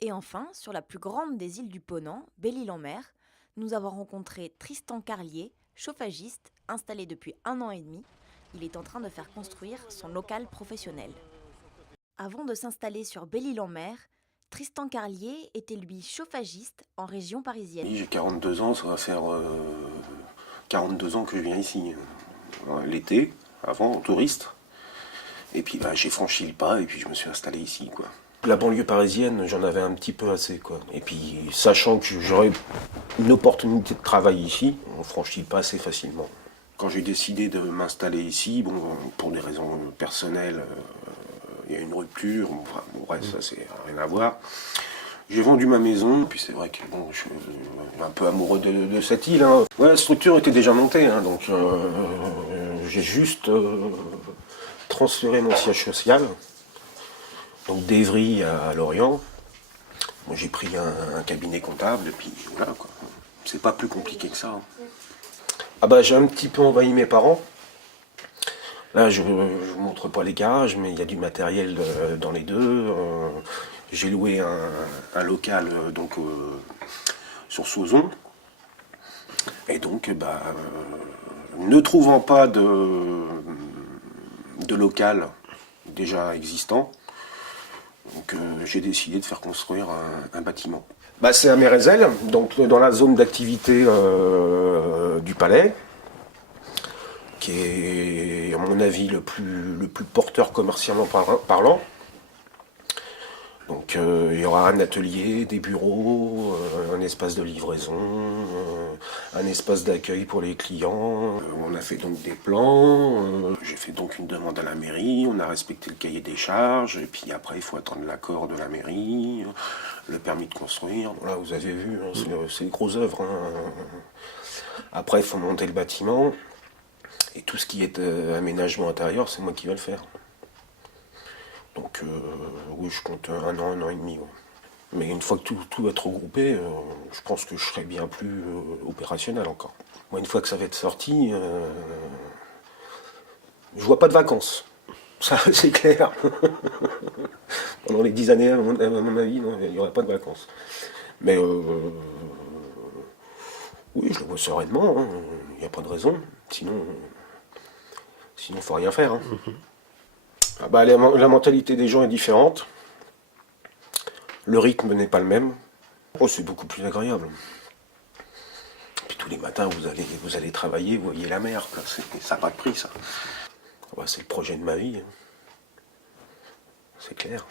Et enfin, sur la plus grande des îles du Ponant, Belle-Île-en-Mer, nous avons rencontré Tristan Carlier, chauffagiste, installé depuis 1 an et demi. Il est en train de faire construire son local professionnel. Avant de s'installer sur Belle-Île-en-Mer, Tristan Carlier était lui chauffagiste en région parisienne. Oui, j'ai 42 ans, ça va faire 42 ans que je viens ici. L'été, avant, en touriste. Et puis bah, j'ai franchi le pas et puis je me suis installé ici, quoi. La banlieue parisienne, j'en avais un petit peu assez, quoi. Et puis, sachant que j'aurais une opportunité de travail ici, on franchit le pas assez facilement. Quand j'ai décidé de m'installer ici, bon, pour des raisons personnelles, il y a une rupture, enfin, bon, bref, ça c'est rien à voir. J'ai vendu ma maison, puis c'est vrai que bon, je suis un peu amoureux de cette île. Hein. Ouais, la structure était déjà montée, hein, donc j'ai juste transféré mon siège social, donc d'Evry à Lorient. Bon, j'ai pris un cabinet comptable, et puis voilà, quoi. C'est pas plus compliqué que ça. Hein. Ah bah j'ai un petit peu envahi mes parents. Là, je vous montre pas les garages, mais il y a du matériel dans les deux. J'ai loué un local sur Sauzon. Et donc, bah, ne trouvant pas de local déjà existant, donc j'ai décidé de faire construire un bâtiment. Bah, c'est à Mérézel, donc dans la zone d'activité du palais, qui est, à mon avis, le plus porteur commercialement parlant. Donc il y aura un atelier, des bureaux, un espace de livraison, un espace d'accueil pour les clients. On a fait donc des plans, j'ai fait donc une demande à la mairie, on a respecté le cahier des charges, et puis après il faut attendre l'accord de la mairie, le permis de construire. Voilà, vous avez vu, hein, c'est une grosse œuvre. Hein. Après il faut monter le bâtiment, et tout ce qui est aménagement intérieur, c'est moi qui vais le faire. Donc oui, je compte 1 an et demi. Ouais. Mais une fois que tout va être regroupé, je pense que je serai bien plus opérationnel encore. Moi, une fois que ça va être sorti, je vois pas de vacances. Ça, c'est clair. Pendant les 10 années, à mon avis, non, il n'y aurait pas de vacances. Mais oui, je le vois sereinement. Hein. Il n'y a pas de raison. Sinon, il faut rien faire. Hein. Ah bah, la mentalité des gens est différente. Le rythme n'est pas le même. Oh, c'est beaucoup plus agréable. Puis tous les matins, vous allez travailler, vous voyez la mer. Ça n'a pas de prix, ça. Ouais, c'est le projet de ma vie. Hein. C'est clair.